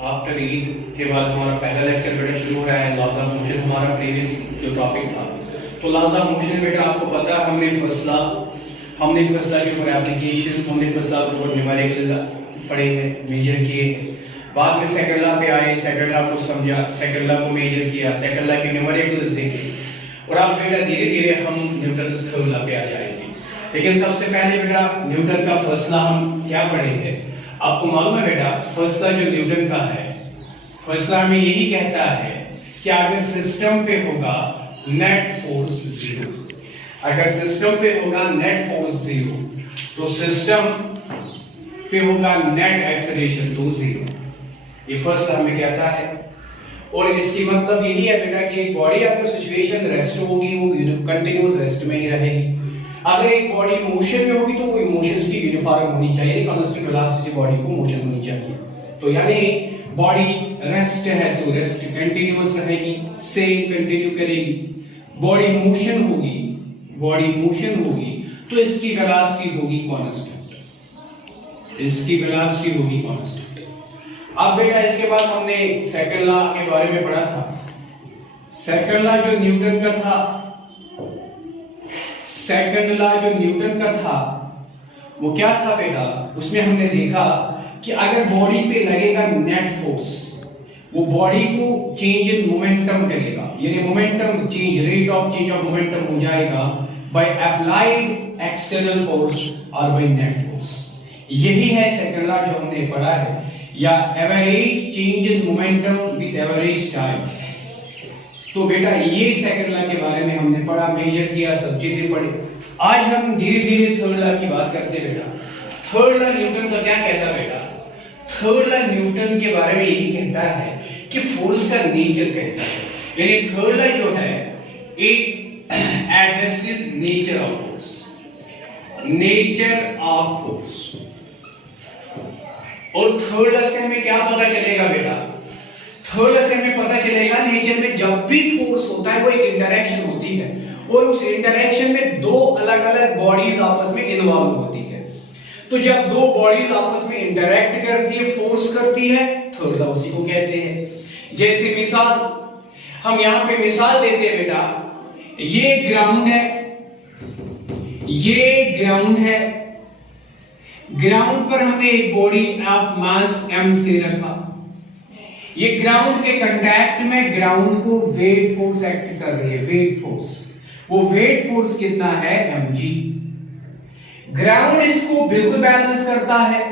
After Eid के बाद हमारा पहला लेक्चर बेटा शुरू हो रहा है लॉज ऑफ मोशन। हमारा प्रीवियस जो टॉपिक था तो लॉज ऑफ मोशन बेटा आपको पता है हमने फसला के ऊपर एप्लीकेशंस, हमने फसला के ऊपर न्यूमेरिकल पढ़े हैं, मेजर किए हैं। बाद में सेकंड लॉ पे आए, सेकंड लॉ को समझा, सेकंड लॉ को मेजर किया, सेकंड लॉ के न्यूमेरिकल्स देखे और अब बेटा धीरे धीरे हम न्यूटन थर्ड लॉ पे आ जाएंगे। लेकिन सबसे पहले बेटा न्यूटन का फर्स्ट लॉ हम क्या पढ़ेंगे? आपको मालूम है बेटा फर्स्ट लॉ जो न्यूटन का है, फर्स्ट लॉ में यही कहता है कि अगर सिस्टम पे होगा नेट फोर्स जीरो, अगर सिस्टम पे होगा नेट फोर्स जीरो तो सिस्टम पे होगा नेट एक्सेलरेशन तो जीरो। ये फर्स्ट लॉ में कहता है और इसकी मतलब यही है बेटा कि एक बॉडी अगर सिचुएशन रेस्ट होगी वो कंटिन्यूअस रेस्ट में ही रहेगी। अगर एक बॉडी मोशन में होगी तो वो मोशन उसकी यूनिफॉर्म होनी चाहिए, कांस्टेंट वेलोसिटी बॉडी को मोशन होनी चाहिए। तो यानी बॉडी रेस्ट है तो रेस्ट कंटिन्यूअस रहेगी, सेम कंटिन्यू करेगी। बॉडी मोशन होगी तो इसकी वेलोसिटी होगी कांस्टेंट, इसकी वेलोसिटी होगी कांस्टेंट। अब बेटा इसके बाद हमने सेकंड लॉ के बारे में पढ़ा था। सेकंड लॉ जो न्यूटन का था, सेकंड लॉ जो न्यूटन का था वो क्या था बेटा? उसमें हमने देखा कि अगर बॉडी पे लगेगा नेट फोर्स वो बॉडी को चेंज इन मोमेंटम करेगा, यानी momentum change, rate of change of momentum हो जाएगा बाय अप्लाइड एक्सटर्नल फोर्स और बाय नेट फोर्स। यही है सेकंड लॉ जो हमने पढ़ा है, या average change in momentum with average time. तो बेटा ये सेकंड लॉ के बारे में हमने पढ़ा, मेजर किया, सब चीजें पढ़ी। आज हम धीरे धीरे थर्ड लॉ की बात करते हैं बेटा। थर्ड लॉ न्यूटन का क्या कहता है बेटा? थर्ड लॉ न्यूटन के बारे में यही कहता है कि फोर्स का नेचर कैसा है, यानी थर्ड लॉ जो है it addresses nature of force, nature of force. और थर्ड लॉ से हमें क्या पता चलेगा बेटा? थर्ड लॉ से हमें पता चलेगा नेचर में जब भी फोर्स होता है वो एक इंटरेक्शन होती है और उस इंटरेक्शन में दो अलग अलग बॉडीज आपस में इन्वॉल्व होती है। तो जब दो बॉडीज आपस में इंटरेक्ट करती है, फोर्स करती है, थर्ड लॉ उसी को कहते हैं। जैसे मिसाल हम यहां पे मिसाल देते हैं बेटा, ये ग्राउंड है, ये ग्राउंड है, ग्राउंड पर हमने एक बॉडी ऑफ मास m से रखा। ये ग्राउंड के कांटेक्ट में ग्राउंड को वेट फोर्स एक्ट कर रही है, वेट फोर्स। वो वेट फोर्स कितना है? mg। ग्राउंड इसको बिल्कुल बैलेंस करता है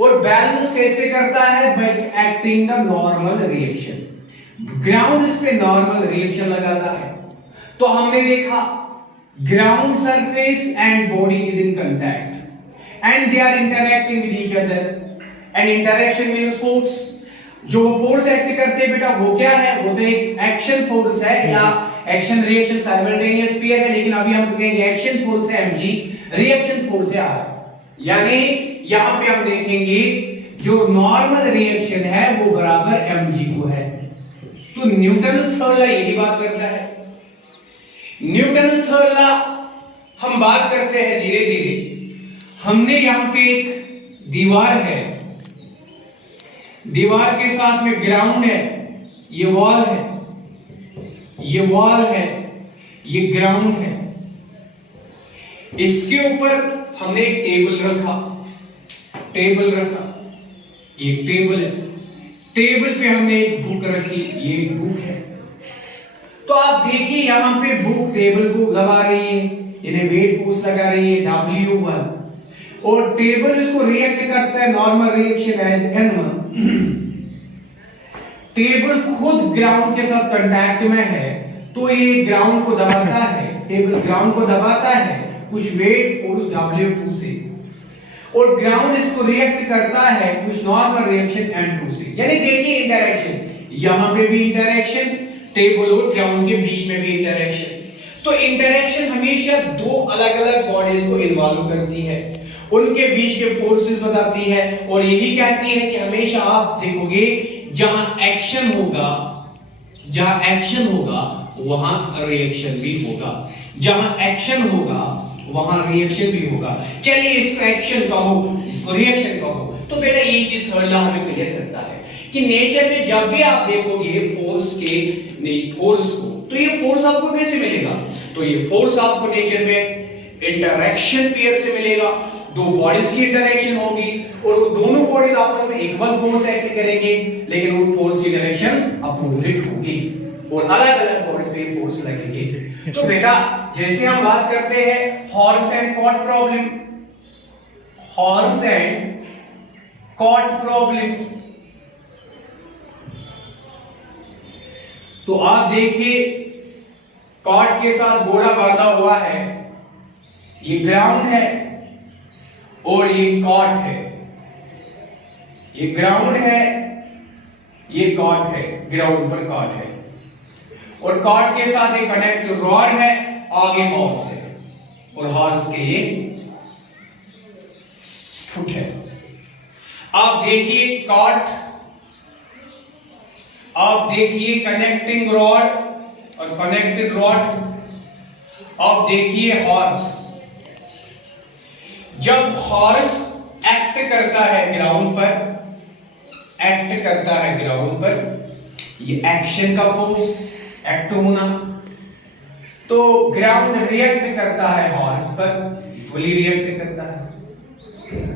और बैलेंस कैसे करता है? Bye acting the normal reaction. Ground इस पे नॉर्मल रिएक्शन लगाता है। तो हमने देखा ground surface and body is in contact and they are interacting with each other and interaction means force। जो फोर्स एक्ट करते हैं बेटा वो क्या है? वो तो एक एक्शन फोर्स है या एक्शन रिएक्शन साइमल्टेनियस पेयर है, लेकिन अभी हम कहेंगे एक्शन फोर्स है mg, रिएक्शन फोर्स है r। यानी यहां पे हम देखेंगे जो नॉर्मल रिएक्शन है वो बराबर mg को है। तो न्यूटन्स थर्ड लॉ यही बात करता है। न्यूटन्स थर्ड लॉ हम बात करते हैं धीरे धीरे। हमने यहां पे एक दीवार है, दीवार के साथ में ग्राउंड है, ये वॉल है, ये वॉल है, ये ग्राउंड है। इसके ऊपर हमने एक टेबल रखा, टेबल रखा, ये टेबल है, टेबल पे हमने एक बुक रखी, ये एक बुक है। तो आप देखिए यहां पे बुक टेबल को लगा रही है, यानी वेट फोर्स लगा रही है W1 और टेबल इसको रिएक्ट करता है normal reaction as N1। Table खुद ग्राउंड के साथ कांटेक्ट में है तो ये ग्राउंड को दबाता है, टेबल ग्राउंड को दबाता है कुछ वेट फोर्स W2 से और ग्राउंड इसको रिएक्ट करता है कुछ नॉर्मल रिएक्शन N2 से। यानी देखिए इंटरेक्शन, यहां पे भी इंटरेक्शन, टेबल और ग्राउंड के बीच में भी इंटरेक्शन। तो इंटरेक्शन हमेशा दो अलग अलग बॉडीज को इन्वॉल्व करती है, उनके बीच के फोर्सेस बताती है और यही कहती है कि हमेशा आप देखोगे जहां एक्शन होगा, जहां एक्शन होगा वहां रिएक्शन भी होगा, जहां एक्शन होगा वहां रिएक्शन भी होगा। चलिए इसको एक्शन कहो, इसको रिएक्शन कहो। तो बेटा ये चीज थर्ड लॉ हमें क्लियर करता है कि नेचर में जब भी आप देखोगे फोर्स को, तो ये फोर्स आपको कैसे मिलेगा? तो ये फोर्स आपको नेचर में इंटरैक्शन पेयर से मिलेगा, दो बॉडीज की इंटरैक्शन होगी और वो दोनों बॉडीज आपस में इक्वल फोर्स एक्ट करेंगे, लेकिन वो फोर्स की डायरेक्शन अपोजिट होगी और अलग अलग बॉडीज पे फोर्स लगेंगे। तो बेटा जैसे हम बात करते हैं horse and cart problem, horse and cart problem, तो आप देखिए कॉट के साथ घोड़ा बांधा हुआ है, ये ग्राउंड है और ये कॉट है, ये ग्राउंड है, ये कॉट है, ग्राउंड पर कॉट है और कॉट के साथ एक कनेक्टिव रॉड है, आगे हॉर्स है और हॉर्स के ये फुट है। आप देखिए कॉट, आप देखिए कनेक्टिंग रॉड और कनेक्टेड रॉड, आप देखिए हॉर्स। जब हॉर्स एक्ट करता है ग्राउंड पर, एक्ट करता है ग्राउंड पर, ये एक्शन का फोर्स, एक्ट होना, तो ग्राउंड रिएक्ट करता है हॉर्स पर, इक्वली रिएक्ट करता है,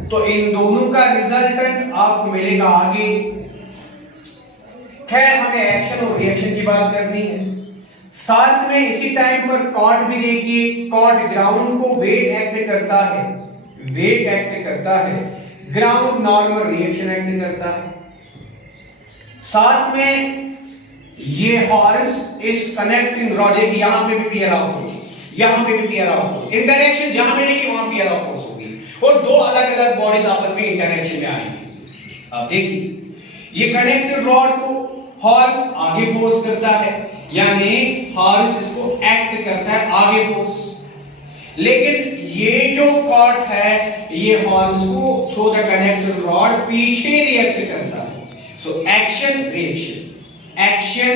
तो इन दोनों का रिजल्टेंट आपको मिलेगा आगे। खैर हमें एक्शन और रिएक्शन की बात करनी है, साथ में इसी टाइम पर कॉट भी देखिए, कॉट ग्राउंड को वेट एक्ट करता है, वेट एक्ट करता है, ग्राउंड नॉर्मल रिएक्शन एक्ट करता है, साथ में ये हॉर्स इस कनेक्टिंग रॉड, देखिए यहां पे भी पियर ऑफ फोर्स, यहां पे भी पियर ऑफ फोर्स, इंटरैक्शन जहां मिलेगी वहां पियर ऑफ फोर्स होगी और दो अलग अलग बॉडीज आपस में इंटरैक्शन में आएंगी। आप देखिए ये कनेक्टेड रॉड को हॉर्स आगे फोर्स करता है, यानी हॉर्स इसको एक्ट करता है आगे फोर्स, लेकिन ये जो कॉट है ये हॉर्स को थ्रू द कनेक्टेड रॉड पीछे रिएक्ट करता है। So action reaction, action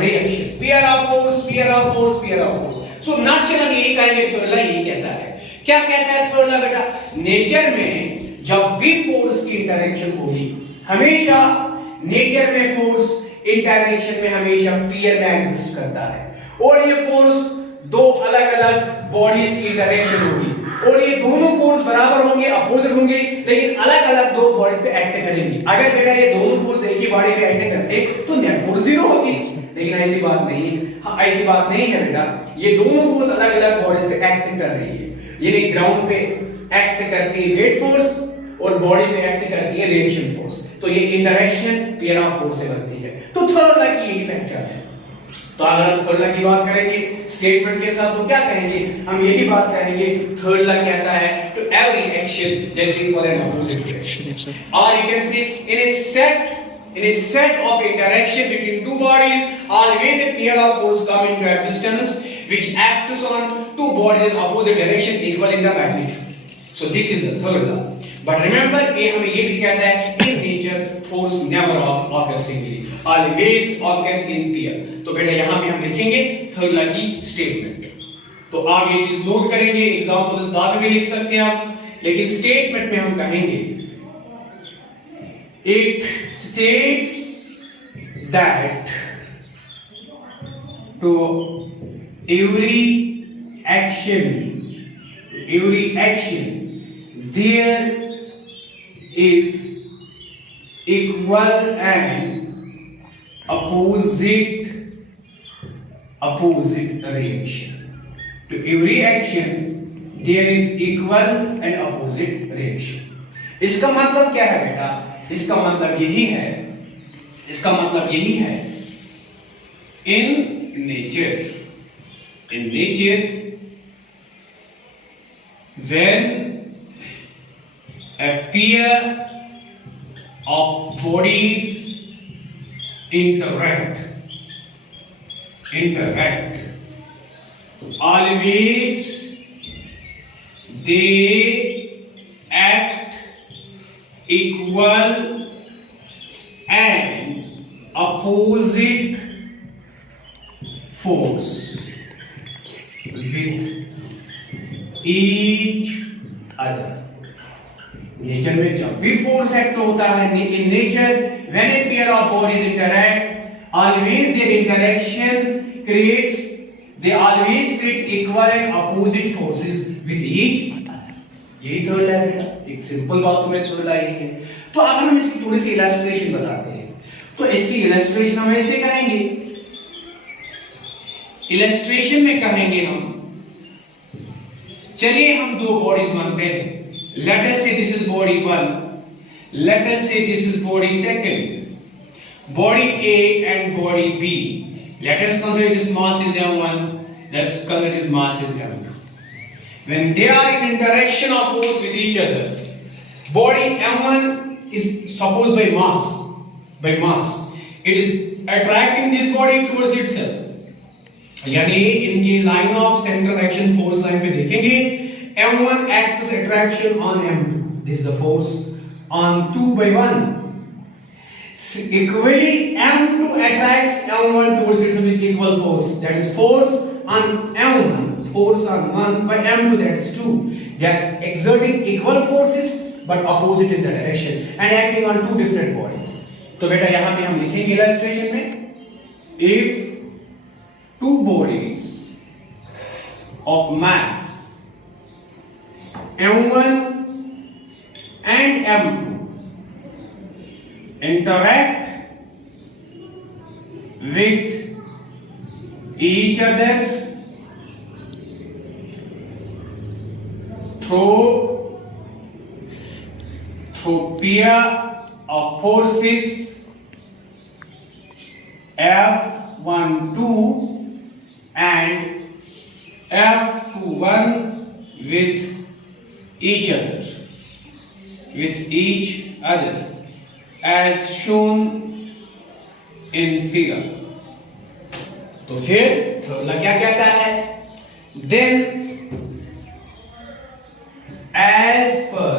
reaction, pair of force, pair of force, pair of force. So not हम यही कहेंगे, थर्ड लॉ यही कहता है। क्या कहता है थर्ड लॉ बेटा? नेचर में जब भी फोर्स की इंटरैक्शन होगी, हमेशा नेचर में फोर्स इंटरैक्शन में हमेशा पेयर में एग्जिस्ट करता है और ये फोर्स दो अलग अलग बॉडीज की इंटरैक्शन होगी और ये दोनों फोर्स बराबर होंगे, अपोजिट होंगे, लेकिन अलग अलग दो बॉडीज पे एक्ट करेंगी। अगर बेटा ये दोनों फोर्स एक ही बॉडी पे एक्ट करते तो नेट फोर्स जीरो होती, लेकिन ऐसी बात नहीं है। हाँ, ऐसी बात नहीं है बेटा, ये दोनों फोर्स अलग अलग बॉडीज पे एक्ट कर रही है, यानी ग्राउंड पे एक्ट करती है वेट फोर्स और बॉडी पे एक्ट करती है रिएक्शन फोर्स, तो ये इंटरैक्शन पेयर ऑफ फोर्स से बनती है। तो थर्ड लॉ की यही पहचान है। तो अगर हम थर्ड लॉ की बात करेंगे स्टेटमेंट के साथ तो क्या कहेंगे? हम यही बात कहेंगे, थर्ड लॉ कहता है to every action there is equal and opposite reaction, और you can say in a set of interaction between two bodies always a pair of force come into existence which acts on two bodies in opposite direction equal in the magnitude. So this is the third law. But remember ये हमें ये भी कहता है in nature force never occur singly, always occur in pair. तो बेटा यहाँ पे हम लिखेंगे थर्ड लॉ की स्टेटमेंट। तो आप ये चीज नोट करेंगे, एग्जांपल इस बाद में भी लिख सकते हैं आप, लेकिन स्टेटमेंट में हम कहेंगे it states that to every action there is equal and opposite reaction. To every action there is equal and opposite reaction. इसका मतलब क्या है बेटा? इसका मतलब यही है, इसका मतलब यही है in nature when a pair of bodies interact always they act equal and opposite force with each other. ये नेचर में जब भी फोर्स एक्ट होता है in nature, when a pair of bodies interact, always there interaction creates, they always create equal and opposite forces with each other. यही third law है बेटा, एक सिंपल बात तो मैं थर्ड लॉ ही है। तो अगर हम इसकी थोड़ी सी इलस्ट्रेशन बताते हैं, तो इसकी इलस्ट्रेशन हम ऐसे कहेंगे, इलस्ट्रेशन में कहेंगे हम, चलिए हम दो बॉडीज मानते हैं, let us say this is body 1, let us say this is body 2, body A and body B, let us consider this mass is m1, let's consider this mass is m2. When they are in interaction of force with each other, body m1 is supposed by mass, it is attracting this body towards itself, यानी इनकी line of centre action force line पे देखेंगे, m1 acts attraction on m2, this is the force on 2 by 1. Equally m2 attracts m1 towards itself with equal force, that is force on m1, force on 1 by m2, that is 2. They are exerting equal forces but opposite in the direction and acting on two different bodies. तो बेटा यहाँ पे हम लिखेंगे illustration में, if two bodies of mass m1 and m2 interact with each other through pair of forces F12 and F21 with each other as shown in figure. तो फिर third law क्या कहता है, then as per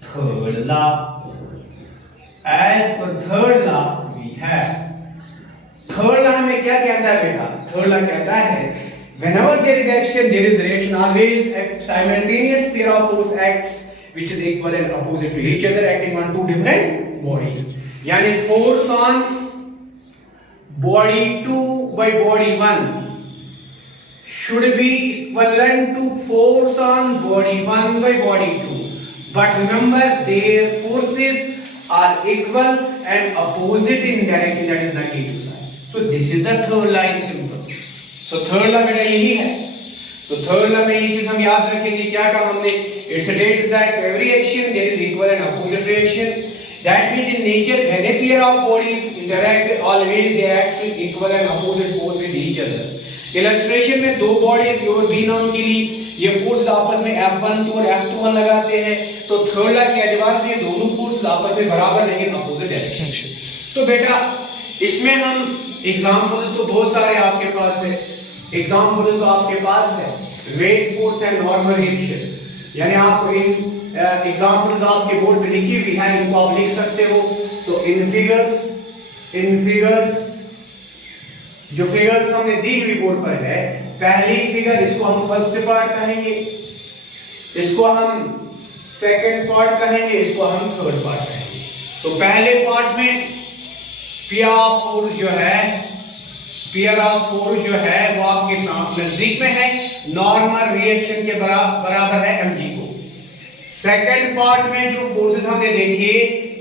third law we have, third law हमें क्या कहता है बेटा, थर्ड लॉ कहता है whenever there is action there is reaction, always a simultaneous pair of force acts which is equal and opposite to each other acting on two different bodies. यानी force on body 2 by body 1 should be equivalent to force on body 1 by body 2, but remember their forces are equal and opposite in direction, that is 92 side. So this is the third law in simple. So third law बेटा यही है। तो third law में ये चीज हम याद रखेंगे, क्या कहा हमने, it states that to every action there is equal and opposite reaction. That means in nature when a pair of bodies interact always they act with equal and opposite force with each other. Illustration में दो bodies और B नाम की ली, ये force आपस में F12 और F21 लगाते हैं, तो थर्ड लॉ के एतबार से ये दोनों फोर्स आपस में बराबर लेकिन अपोजिट डायरेक्शन। तो बेटा इसमें हम एग्जांपल्स तो बहुत सारे आपके पास है, एग्जांपल्स तो आपके पास है weight force and normal reaction, यानी आप इन एग्जांपल्स आपके बोर्ड पे लिखी हुई है, इनको आप लिख सकते हो। तो इन फिगर्स जो फिगर्स हमने दी हुई बोर्ड पर है, पहली फिगर इसको हम फर्स्ट पार्ट कहेंगे, इसको हम सेकंड पार्ट कहेंगे, इसको हम थर्ड पार्ट कहेंगे। तो पहले पार्ट में पियर ऑफ फोर्स जो है वो आपके साथ नजदीक में है, नॉर्मल रिएक्शन के बराबर है mg को। सेकंड पार्ट में जो फोर्सेस हमने देखे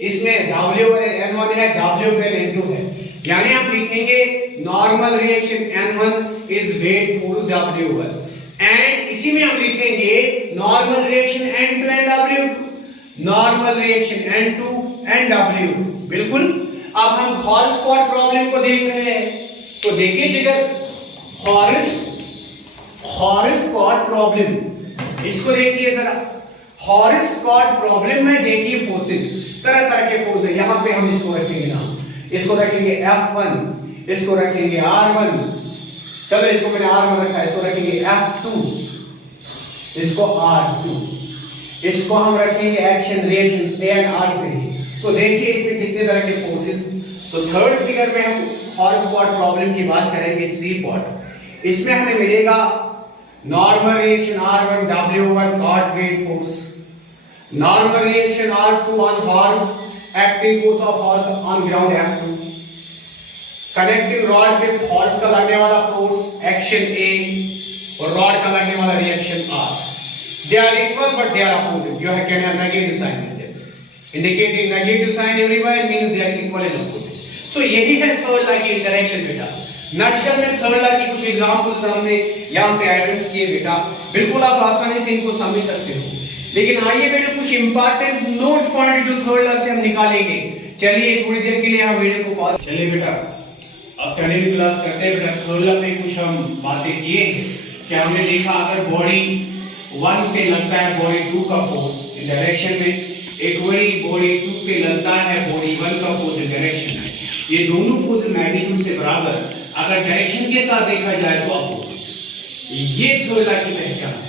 इसमें W(N1) है, W(N2) है, यानी हम लिखेंगे normal reaction N1 is weight force W1 and इसी में हम लिखेंगे normal reaction N2 and W2, normal reaction N2 and W2। बिल्कुल। अब हम हॉर्स स्क्वाड प्रॉब्लम को देख रहे हैं, तो देखिए जिगर हॉर्स स्क्वाड प्रॉब्लम, इसको देखिए जरा, हॉर्स स्क्वाड प्रॉब्लम में देखिए फोर्सेस, तरह तरह के फोर्स है। यहां पे हम इसको रखेंगे नाम, इसको रखेंगे F1, इसको रखेंगे R1, चलो इसको मैंने R1 रखा, इसको रखेंगे F2, इसको R2, इसको हम रखेंगे action reaction A and R से ही। तो देखिए इसमें कितने तरह के फोर्सेस। तो थर्ड फिगर में हम हॉर्स स्क्वाड प्रॉब्लम की बात करेंगे, सी पार्ट, इसमें हमें मिलेगा normal reaction R1 W1 cart weight force, Normal reaction R2 on horse, active force of horse on ground F2. Connecting rod पे फोर्स का लगने वाला फोर्स एक्शन A और रॉड का लगने वाला reaction R. They are equal but they are opposite. You can have negative sign with them. Indicating negative sign everywhere means they are equal and opposite. So यही है third law की interaction बेटा. Nutshell में third law की कुछ examples हमने यहाँ पे एड्रेस किए बेटा. बिल्कुल आप आसानी से इनको समझ सकते हो. लेकिन आइए बेटा कुछ इंपॉर्टेंट नोट पॉइंट जो थर्ड लॉ से हम निकालेंगे. चलिए थोड़ी देर के लिए हम वीडियो को पॉज. चलिए बेटा अब कंटिन्यू क्लास करते हैं बेटा. थर्ड लॉ पे कुछ हम बातें किए कि हमने देखा अगर बॉडी 1 पे लगता है बॉडी 2 का फोर्स इन डायरेक्शन में, एक बॉडी 2 पे लगता है बॉडी 1 का फोर्स इन डायरेक्शन में, ये दोनों फोर्स मैग्नीट्यूड से बराबर अगर डायरेक्शन के साथ देखा जाए तो अपोजिट. ये थर्ड लॉ की पहचान है.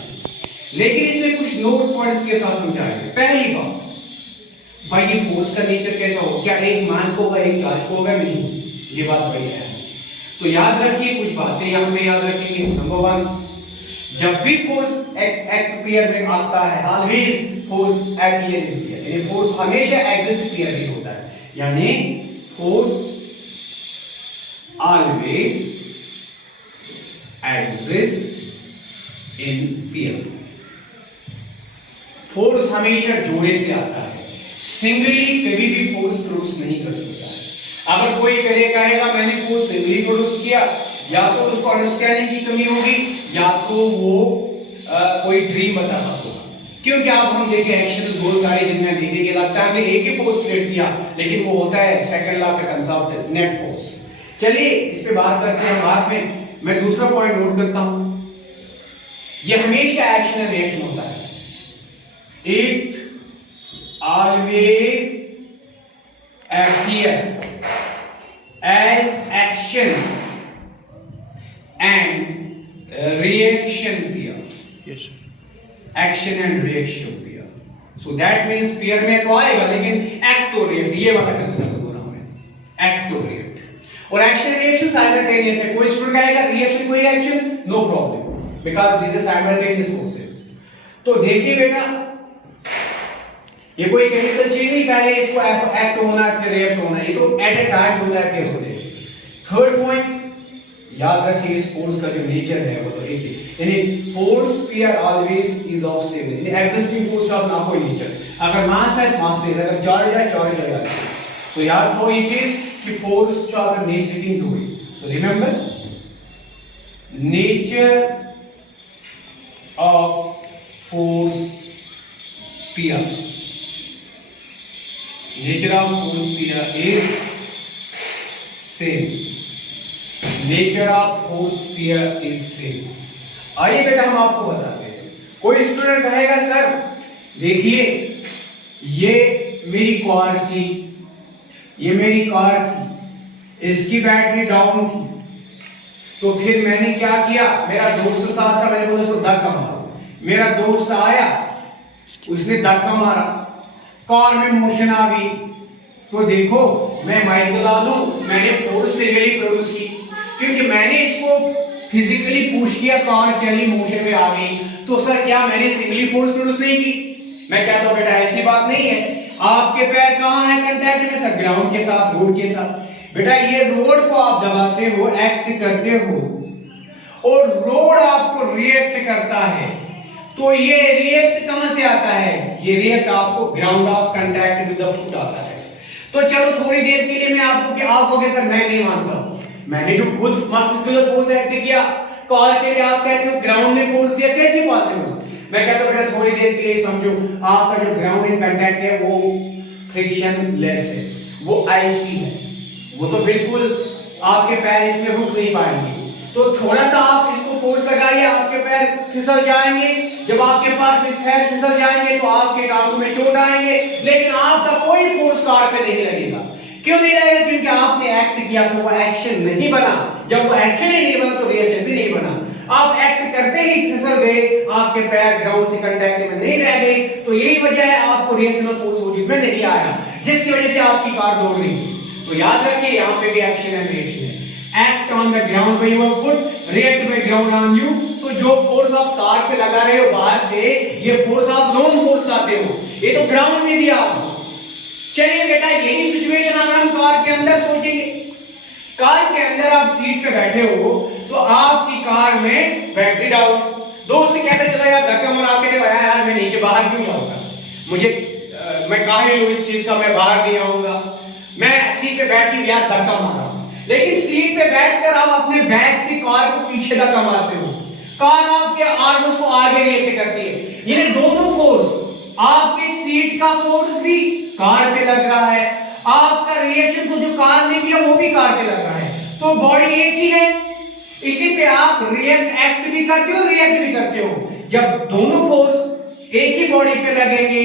लेकिन इसमें कुछ नोट पॉइंट्स के साथ समझाएंगे. पहली बात भाई ये फोर्स का नेचर कैसा हो, क्या एक मास को होगा एक चार्ज को होगा? नहीं, ये बात वही है. तो याद रखिए कुछ बातें यहां पे याद रखेंगे. नंबर 1, जब भी फोर्स एक्ट पेयर में आता है ऑलवेज फोर्स एक्ट पेयर में होता है. यानी फोर्स हमेशा एग्जिस्ट पेयर में होता है. यानी force always exist in pair. Force हमेशा जोड़े से आता है, सिंगली कभी भी फोर्स प्रोड्यूस नहीं कर सकता है. अगर कोई कहेगा मैंने फोर्स सिंगली प्रोड्यूस किया, या तो उसको अंडरस्टैंडिंग की कमी होगी या तो वो कोई ड्रीम बता रहा होगा. क्योंकि अब हम देखें एक्शंस बहुत सारे जिनमें देखेंगे लगता है हमने एक ही फोर्स क्रिएट किया, लेकिन वो होता है सेकंड लॉ का कंसेप्ट नेट फोर्स. चलिए इस पे बात करते हैं बाद में. मैं दूसरा पॉइंट नोट करता हूं, ये हमेशा एक्शन एंड रिएक्शन होता है. It always appear as action and reaction pair. Yes sir. Action and reaction pair. So that means pair में तो आएगा लेकिन act to react ये वाला कंसेप्ट हो रहा है. Act to react और action reaction simultaneous है. कोई स्टूडेंट आएगा रिएक्शन कोई action no problem because this is simultaneous forces. तो देखिए बेटा ये कोई केमिकल चेंज नहीं, पहले इसको एक्ट होना फिर रिएक्ट होना, ये तो एट ए टाइम दोनों एक्ट होते हैं. थर्ड पॉइंट याद रखिए इस फोर्स का जो नेचर है वो तो एक ही, यानी force pair always is of same. यानी एग्जिस्टिंग फोर्स का ना कोई नेचर, अगर मास है मास से, अगर चार्ज है चार्ज है. सो याद रखो ये चीज कि force has a nature to it. So remember nature of force pair. Nature of force pair is same. Nature of force pair is same. आइए बेटा हम आपको बताते हैं. कोई स्टूडेंट कहेगा सर देखिए ये मेरी कार थी, ये मेरी कार थी, इसकी बैटरी डाउन थी, तो फिर मैंने क्या किया, मेरा दोस्त साथ था, मैंने बोला उसको धक्का मारो. मेरा दोस्त आया, उसने धक्का मारा, कार में मोशन आ गई. तो देखो मैं माइक लगा दूं, मैंने फोर्स सिंगली प्रोड्यूस की क्योंकि मैंने इसको फिजिकली पुश किया, कार चली मोशन में आ गई. तो सर क्या मैंने सिंगली फोर्स प्रोड्यूस नहीं की? मैं कहता हूं बेटा ऐसी बात नहीं है. आपके पैर कहां है कांटेक्ट में? सर ग्राउंड के साथ, रोड के साथ. बेटा ये रोड को आप दबाते हो, एक्ट करते हो, और रोड आपको रिएक्ट करता है. तो ये रिएक्ट कहां से आता है? ये रिएक्ट आपको ground of contact with the foot आता है. तो चलो थोड़ी देर के लिए मैं आपको कि आप कहोगे सर मैं नहीं मानता हूं, मैंने जो खुद मस्कुलर फोर्स एक्ट किया, कॉल के लिए आप कहते हो ग्राउंड ने फोर्स दिया, कैसे पॉसिबल? मैं कहता हूं बेटा थोड़ी देर के लिए समझो, आपका जो ग्राउंड इन कांटेक्ट है वो फ्रिक्शन लेस है, वो आईसी है, वो तो बिल्कुल आपके पैर इसमें रुक नहीं पाएंगे. तो थोड़ा सा आप इसको फोर्स लगाइए, आपके पैर फिसल जाएंगे. जब आपके पैर फिसल जाएंगे तो आपके टांगों में चोट आएंगे, लेकिन आपका कोई फोर्स कार पे नहीं लगेगा. क्यों नहीं लगेगा? क्योंकि आपने एक्ट किया तो वो एक्शन नहीं बना. जब वो एक्शन ही नहीं बना तो रिएक्शन भी नहीं बना. आप एक्ट करते ही फिसल गए, आपके पैर ग्राउंड से कांटेक्ट में नहीं रह गए. तो यही वजह है आपको रिएक्शनल फोर्स वजूद में नहीं आया, जिसकी वजह से आपकी कार दौड़ रही. तो याद रखिए यहाँ पे भी एक्शन एंड रिएक्शन है. Act on the ground by your foot, react by ground on you. So तो जो फोर्स आप कार पे लगा रहे हो बाहर से, ये फोर्स आप नॉन फोर्स लाते हो, ये तो ग्राउंड में दिया आपको। चलिए बेटा यही सिचुएशन अगर हम कार के अंदर सोचेंगे, कार के अंदर आप सीट पे बैठे हो तो आपकी कार में बैटरी डाउन, दोस्त कहते चला यार धक्का मार के देखो यार मैं नीचे बाहर क्यों जाऊंगा, मैं काहिल हूं इस चीज का, मैं बाहर नहीं आऊंगा, मैं सीट पे बैठ के यार धक्का मारा। लेकिन सीट पे बैठकर आप अपने बैक से कार को पीछे धक्का मारते हो, कार आपके आर्म्स को आगे रिएक्ट करती है, ये दोनों फोर्स, आपके सीट का फोर्स भी कार पे लग रहा है, आपका रिएक्शन को जो कार ने दिया वो भी कार पे लग रहा है, तो बॉडी एक ही है, इसी पे आप एक्ट भी करते हो रिएक्ट भी करते हो। जब दोनों फोर्स एक ही बॉडी पे लगेंगे,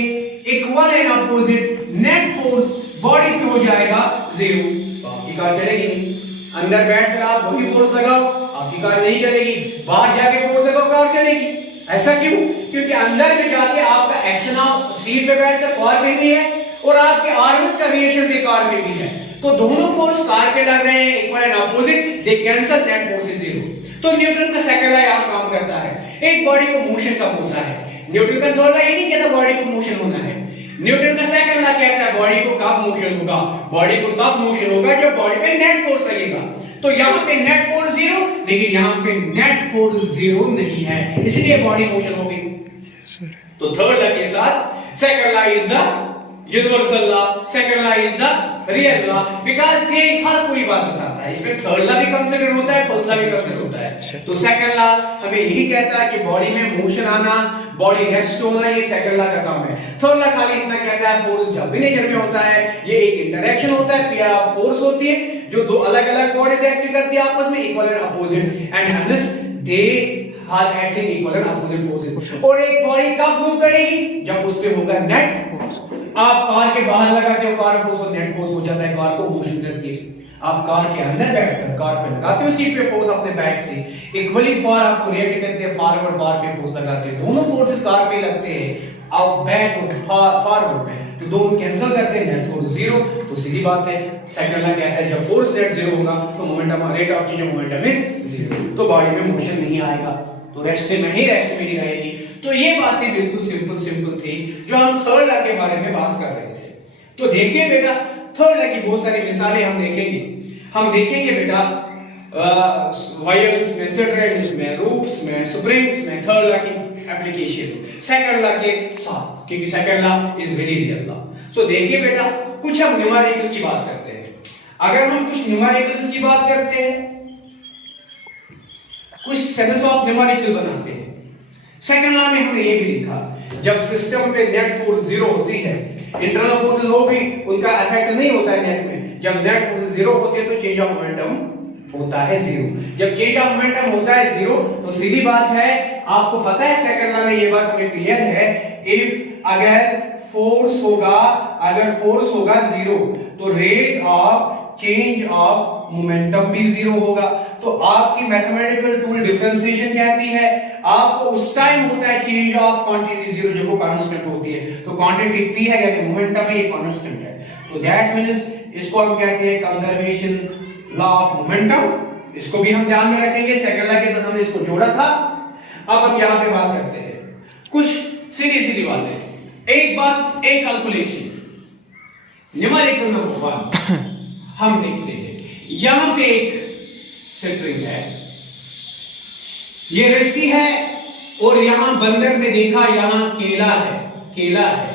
equal and opposite, net force body पे हो जाएगा जीरो, तो आपकी कार चलेगी नहीं। अंदर बैठकर आप वही फोर्स लगाओ, आपकी कार नहीं चलेगी, बाहर जाके फोर्स लगाओ, कार चलेगी। ऐसा क्यों? क्योंकि अंदर में जाके आपका एक्शन आप सीट पे बैठकर कार में भी है और आपके आर्म्स का रिएक्शन भी कार में भी है, तो दोनों फोर्स कार पे लग रहे हैं, equal and opposite, they cancel, that force is zero. तो न्यूटन का सेकंड लॉ यहां काम करता है। एक बॉडी को मोशन कब होता है? न्यूटन का थर्ड लॉ ये नहीं कहता बॉडी को मोशन होना है, न्यूटन का सेकंड लॉ कहता है बॉडी को कब मोशन होगा, बॉडी को तब मोशन होगा जब बॉडी पे नेट फोर्स लगेगा। तो यहां पे नेट फोर्स जीरो, लेकिन यहां पे नेट फोर्स जीरो नहीं है, इसलिए बॉडी मोशन होगी। तो थर्ड लॉ के साथ second law is the universal law, second law is the real law, because ये हर कोई बात बताता है, इसमें थर्ड लॉ भी कंसीडर होता है, फर्स्ट लॉ भी कंसीडर होता है। तो सेकंड लॉ हमें यही कहता है कि बॉडी में मोशन आना, बॉडी रेस्ट होना, ये सेकंड लॉ का काम है। थर्ड लॉ खाली इतना कहता है फोर्स जब भी नेचर में होता है, ये एक इंटरेक्शन होता है, पेयर ऑफ फोर्स होती है जो दो अलग-अलग बॉडीज एक्ट करती है आपस में, equal and opposite, and hence they are acting equal and opposite forces. और एक बॉडी कब मूव करेगी? जब उस पे होगा नेट फोर्स। आप कार के बाहर लगाते हो, कार फोर्स, नेट फोर्स हो जाता है, कार को मोशन करती है। आप कार के अंदर बैठकर कार पे लगाते हो सीट पे फोर्स अपने बैक से, इक्वली कार आपको रिएक्ट करते हैं, फॉरवर्ड कार पे फोर्स लगाते हो, दोनों फोर्सेस कार पे लगते हैं, आप बैक और फॉरवर्ड में, तो दोनों कैंसिल करते हैं, नेट फोर्स जीरो। तो सीधी बात है, सेकंड लॉ कहता है जब फोर्स नेट जीरो होगा तो momentum, rate of change of momentum is zero, तो बॉडी में मोशन नहीं आएगा, तो रेस्ट में ही रहेगी। तो ये बातें बिल्कुल सिंपल थी जो हम थर्ड लॉ के बारे में बात कर रहे थे। तो देखिए बेटा थर्ड लॉ की बहुत सारी मिसालें हम देखेंगे बेटा वायर्स में, सिलेंडर्स में, रूप्स में, स्प्रिंग्स में, थर्ड लॉ की एप्लीकेशंस सेकंड लॉ के साथ, क्योंकि second law is very real law. So देखिए बेटा कुछ हम न्यूमेरिकल की बात करते हैं। अगर हम कुछ न्यूमेरिकल्स की बात करते हैं, कुछ सेंस ऑफ न्यूमेरिकल बनाते हैं। सेकंड लॉ में हमने ये भी लिखा, जब सिस्टम पे नेट फोर्स जीरो होती है, इंटरनल फोर्सेस हो भी उनका इफेक्ट नहीं होता है नेट में, जब नेट फोर्सेस जीरो होते हैं तो चेंज ऑफ मोमेंटम होता है जीरो। जब चेंज ऑफ मोमेंटम होता है जीरो तो सीधी बात है, आपको पता है सेकंड लॉ में ये बात हमें क्लियर है, इफ अगर फोर्स होगा जीरो तो rate of change of momentum भी जीरो होगा। तो आपकी मैथमेटिकल टूल डिफरेंशिएशन कहती है आपको उस टाइम होता है चेंज ऑफ क्वांटिटी जीरो जब वो कांस्टेंट होती है, तो क्वांटिटी p है यानी मोमेंटम है, ये कांस्टेंट है, तो दैट मींस इसको हम कहते हैं कंजर्वेशन लॉ ऑफ मोमेंटम। इसको भी हम ध्यान में रखेंगे, सेकंड लॉ के साथ हमने इसको जोड़ा था। अब हम यहां पे बात करते हैं कुछ सीधी बातें। एक बात, एक कैलकुलेशन, न्यूमेरिकल नंबर 1 हम देखते हैं। यहां पे एक स्ट्रिंग है, ये रस्सी है, और यहां बंदर ने देखा यहां केला है,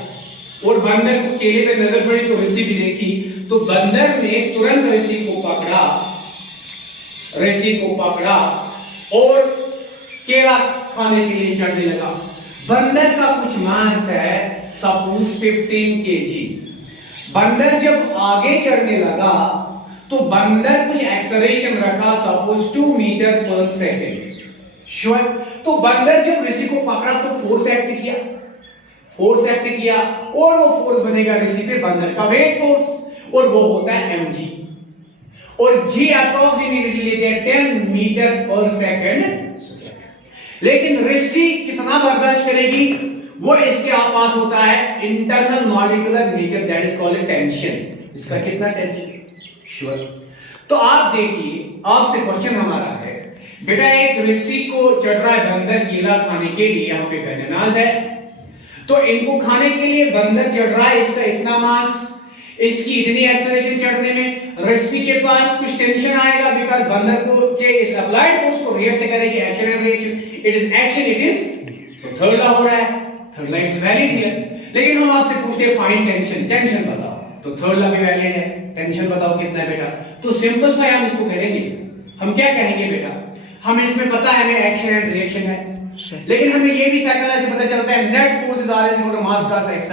और बंदर को केले पे नजर पड़ी तो रस्सी भी देखी, तो बंदर ने तुरंत रस्सी को पकड़ा और केला खाने के लिए चढ़ने लगा। बंदर का कुछ मास है सपोज 15 kg। बंदर जब आगे चढ़ने लगा तो बंदर कुछ एक्सेलरेशन रखा सपोज 2 मीटर पर सेकेंड, श्योर। तो बंदर जब रस्सी को पकड़ा तो फोर्स एक्ट किया और वो फोर्स बनेगा रस्सी पे बंदर का वेट फोर्स, और वो होता है mg, और g अप्रोक्सीमेटली लेते हैं 10 मीटर पर सेकेंड। लेकिन रस्सी कितना बर्दाश्त करेगी वो इसके आसपास होता है internal molecular nature, that is called tension. इसका कितना टेंशन, श्योर। तो आप देखिए, आपसे क्वेश्चन हमारा है बेटा एक रस्सी को चढ़ रहा है बंदर केला खाने के लिए, यहाँ पे बनानास है, तो इनको खाने के लिए बंदर चढ़ रहा है, इसका इतना मास, इसकी इतनी एक्सेलरेशन चढ़ने में, रस्सी के पास कुछ टेंशन आएगा बिकॉज़ बंदर को के इस अप्लाइड फोर्स को रिएक्ट करेगी, action and reaction, it is action, it is so third law हो रहा है, third law is valid here. लेकिन हम आपसे पूछते हैं फाइंड टेंशन, टेंशन बताओ, तो थर्ड लॉ भी वैलिड है, टेंशन बताओ कितना है बेटा, तो सिंपलीफाई हम इसको करेंगे, हम क्या कहेंगे बेटा, हम इसमें पता है हमें एक्शन एंड रिएक्शन है, लेकिन हमें ये भी सेकंड लॉ से पता चलता है net force is R is equal to mass plus X,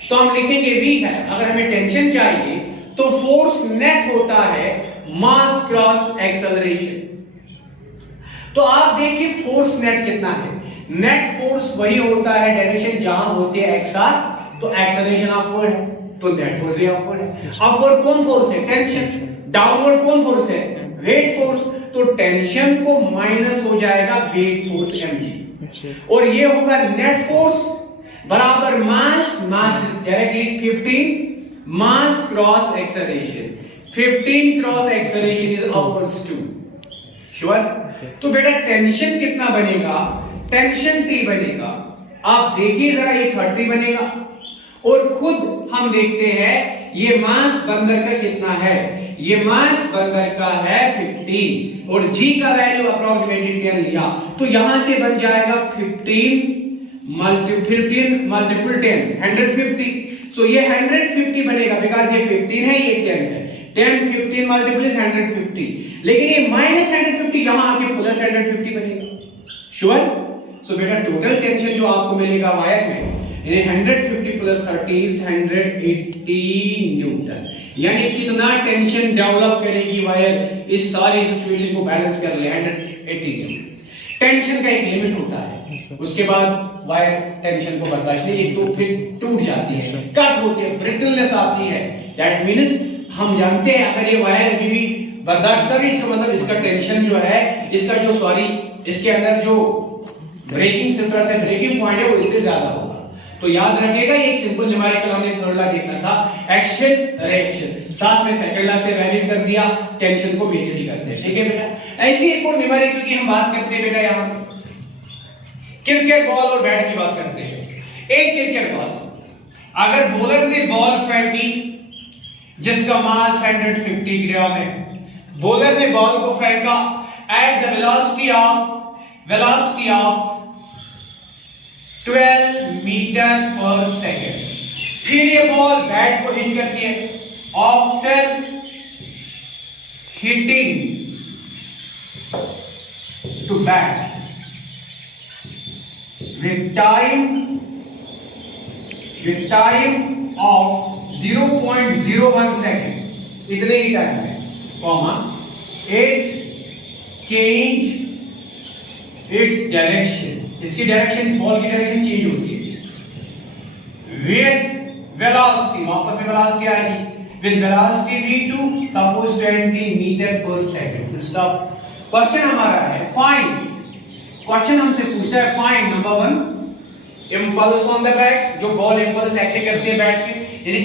तो हम लिखेंगे V है, अगर हमें टेंशन चाहिए तो फोर्स नेट होता है मास क्रॉस एक्सेलरेशन। तो आप देखिए फोर्स नेट कितना है, नेट फोर्स वही होता है डायरेक्शन जहां होती है XR, तो एक्सेलरेशन अपवर्ड है, तो नेट फोर्स भी अपवर्ड है। अपवर्ड कौन फोर्स है, टेंशन, डाउनवर्ड कौन फोर्स है, वेट फोर्स, तो टेंशन को माइनस हो जाएगा वेट फोर्स mg, और ये होगा नेट फोर्स बराबर mass, mass is directly 15 mass cross acceleration, 15 cross acceleration is upwards 2, sure. तो बेटा टेंशन कितना बनेगा, टेंशन T बनेगा, आप देखिए जरा ये 30 बनेगा, और खुद हम देखते हैं ये मास बंदर का कितना है, ये मास बंदर का है 15 और g का वैल्यू अप्रोक्सीमेटली 10 लिया, तो यहां से बन जाएगा 15 मल्टीपल 10 150, सो ये 150 बनेगा बिकॉज़ ये 15 है, ये 10 है, 10 15 मल्टीपल इज 150, लेकिन ये माइनस 150 यहां आके प्लस 150 बनेगा, श्योर। सो बेटा टोटल टेंशन जो आपको मिलेगा वायर में, यानी 150 प्लस 30 इज 180 न्यूटन, यानी कितना टेंशन डेवलप करेगी वायर इस सारी सिचुएशन को बैलेंस कर ले, 180 न्यूटन। टेंशन का एक लिमिट होता है, उसके बाद वायर टेंशन को बर्दाश्त नहीं, एक तो फिर टूट जाती है, कट होती है, ब्रिटलनेस आती है, दैट मींस हम जानते हैं अगर ये वायर अभी भी बर्दाश्त कर रही है, इसका मतलब इसका टेंशन जो है, इसका जो सॉरी इसके अंदर जो ब्रेकिंग सेंटर से ब्रेकिंग पॉइंट है वो इससे ज्यादा होगा। तो याद रखिएगा ये एक सिंपल न्यूमेरिकल हमने थर्ड लॉ देखना था, एक्शन रिएक्शन, साथ में सेकंड लॉ से वैलिड कर दिया, टेंशन को मेजर कर दिया, ठीक है बेटा। ऐसी एक और न्यूमेरिकल की हम बात करते हैं बेटा, यहां क्रिकेट बॉल और बैट की बात करते हैं। एक क्रिकेट बॉल, अगर बॉलर ने बॉल फेंकी जिसका मास 150 ग्राम है, बॉलर ने बॉल को फेंका at the velocity of 12 metre पर सेकेंड, फिर ये बॉल बैट को हिट करती है, after hitting to bat with time of 0.01 second, इतने ही टाइम में, comma, it change its direction, इसकी डायरेक्शन, बॉल की डायरेक्शन चेंज होती है with velocity, वापस में वेलोसिटी आएगी, with velocity v2 suppose 20 metre पर सेकंड। स्टॉप। क्वेश्चन हमारा है फाइंड, क्वेश्चन हमसे पूछता है find number 1 impulse on the bat, जो बॉल इंपल्स एक्ट करती है बैट पे, यानी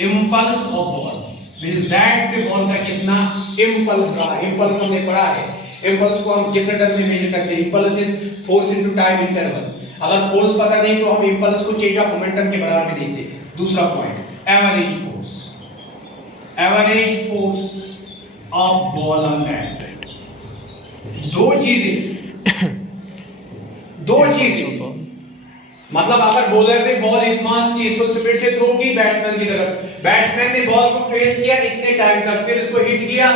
impulse of ball means bat पे बॉल का कितना इंपल्स रहा। इंपल्स हमने पढ़ा है, इंपल्स को हम कितने टर्म से मेजर करते हैं, impulse is force into time interval. अगर फोर्स पता नहीं तो हम इंपल्स को चेंज ऑफ मोमेंटम के बराबर में देखते हैं। दूसरा point average force of ball on bat. दो चीजें मतलब अगर बॉलर ने बॉल इस मास की इसको स्पीड से थ्रो की बैट्समैन की तरफ, बैट्समैन ने बॉल को फेस किया इतने टाइम तक, फिर इसको हिट किया,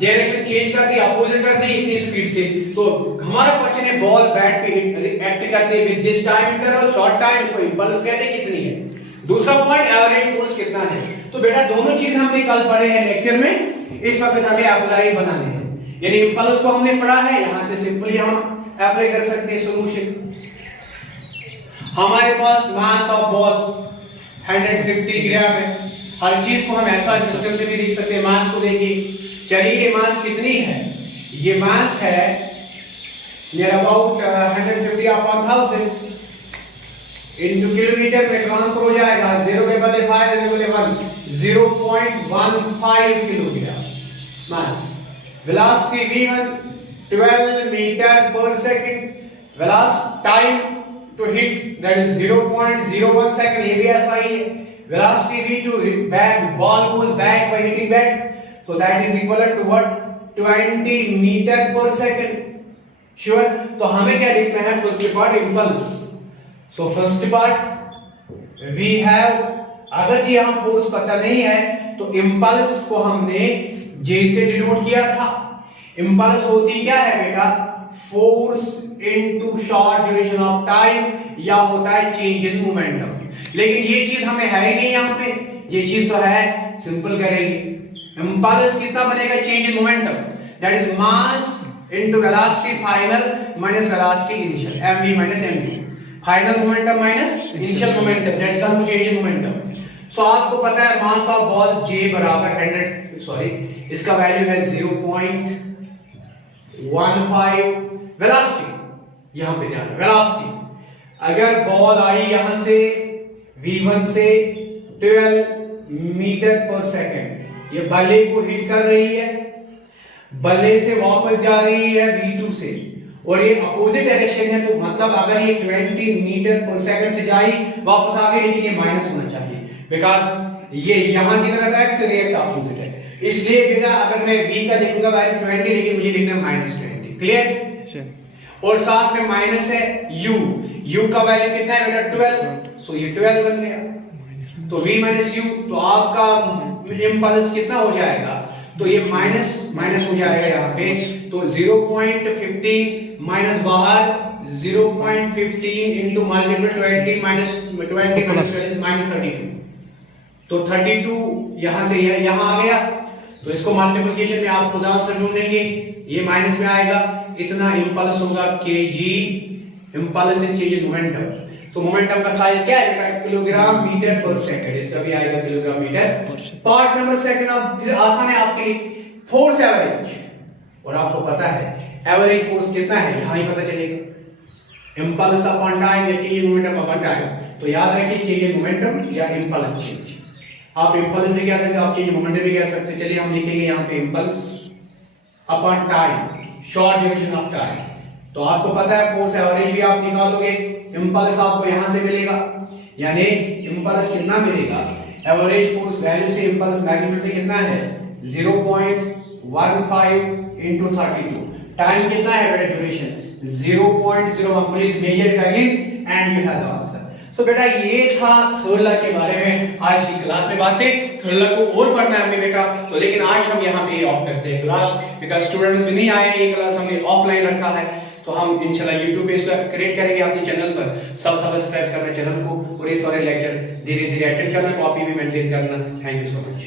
डायरेक्शन चेंज कर दी, अपोजिट कर दी इतनी स्पीड से, तो हमारा क्वेश्चन है बॉल बैट पे एक्ट करते with this time interval, short time, इसको इंपल्स कहते हैं, कितनी है। दूसरा पॉइंट एवरेज फोर्स कितना है। तो बेटा दोनों चीज हमने कल पढ़े हैं लेक्चर में, इस वक्त हमें अप्लाई बनाने हैं, यानी इंपल्स को हमने पढ़ा है, यहां से सिंपली हम अप्लाई कर सकते हैं सॉल्यूशन। हमारे पास मास ऑफ बॉल 150 ग्राम है, हर चीज को हम ऐसा सिस्टम से भी देख सकते हैं। मास को देखिए, चलिए ये मास कितनी है, ये मास है near about 150 upon 1000 into kilometre में ट्रांसफर हो जाएगा, 0 के बदले 5 0 के बदले 1 0.15 kilogram mass. velocity v1 12 meter per second, velocity time to hit that is 0.01 second, ये भी ऐसा ही है. Velocity v2 hit back, ball goes back by hitting back, so that is equivalent to what? 20 meter per second. Sure. तो हमें क्या देखना है? First part impulse. So first part we have, अगर जी हम फोर्स पता नहीं है तो इम्पल्स को हमने जे से डिनोट किया था. इम्पल्स होती क्या है बेटा? Force into short duration of time, या होता है चेंज इन मोमेंटम. लेकिन ये चीज हमें है ही नहीं यहाँ पे. ये चीज तो है, सिंपल करेंगे. इम्पल्स कितना बनेगा? Change in momentum, that is mass into velocity final minus velocity initial, mv minus mv, final momentum minus initial momentum, that's called change in momentum. So आपको पता है mass of ball j बराबर 100, इसका value है 0.15. velocity, यहाँ पे ध्यान, velocity अगर बॉल आई यहां से v1 से 12 मीटर पर सेकेंड, ये बल्ले को हिट कर रही है, बल्ले से वापस जा रही है v2 से, और ये अपोजिट डायरेक्शन है, तो मतलब अगर ये 20 मीटर पर सेकंड से जाई वापस आ गई, लेकिन ये माइनस होना चाहिए बिकॉज ये यहां की तरफ है तो रिएक्ट अपोजिट है. इसलिए बेटा अगर मैं v का लिखूंगा वैल्यू 20, लेकिन मुझे लिखना है -20. क्लियर? और साथ में माइनस है u का वैल्यू कितना है बेटा? 12. सो ये 12 बन गया. तो v - u, तो आपका इम्पल्स कितना हो जाएगा? तो ये माइनस हो जाएगा यहाँ पे, तो 0.15 माइनस बाहर 0.15 इंटू मल्टीपल 20 माइनस 20 माइनस 32, तो 32 यहाँ से यहाँ आ गया. तो इसको मल्टीप्लिकेशन में आप खुद आंसर ढूंढेंगे, ये माइनस में आएगा, इतना इम्पल्स होगा kg, impulse in change in momentum. तो मोमेंटम का साइज क्या है बेटा? किलोग्राम मीटर पर सेकंड, इसका भी आएगा kilogram metre. Part number second, अब फिर आसान है आपके लिए, फोर्स एवरेज. और आपको पता है एवरेज फोर्स कितना है, यहां ही पता चलेगा. इंपल्स अपॉन टाइम या change in momentum upon time. तो याद रखिए चेंज इन मोमेंटम या इंपल्स चेंज. आप इंपल्स भी कह सकते हैं, आप चेंज इन मोमेंटम भी कह सकते हैं. चलिए हम लिखेंगे यहां पे impulse upon time, short duration of time. तो आपको पता है फोर्स एवरेज भी आप निकालोगे, इम्पल्स आपको यहां से मिलेगा, यानी इम्पल्स कितना मिलेगा? एवरेज फोर्स वैल्यू से इम्पल्स मैग्नीट्यूड से कितना है? 0.15 into 32. टाइम कितना है बेटा? Duration 0.01. Please measure it again and you have the answer. So बेटा ये था थर्ड लॉ के बारे में आज की क्लास में बातें. थर्ड लॉ को और पढ़ना है हमें बेटा, तो लेकिन आज हम यहाँ पे ऑफ करते हैं क्लास, बिकॉज स्टूडेंट्स भी नहीं आए. ये क्लास हमने ऑफलाइन रखा है, तो हम इंशाल्लाह YouTube पे इसका क्रिएट करेंगे अपने चैनल पर. सब सब्सक्राइब करना चैनल को, और ये सारे लेक्चर धीरे धीरे अटेंड करना, कॉपी भी मेंटेन करना. Thank you so much.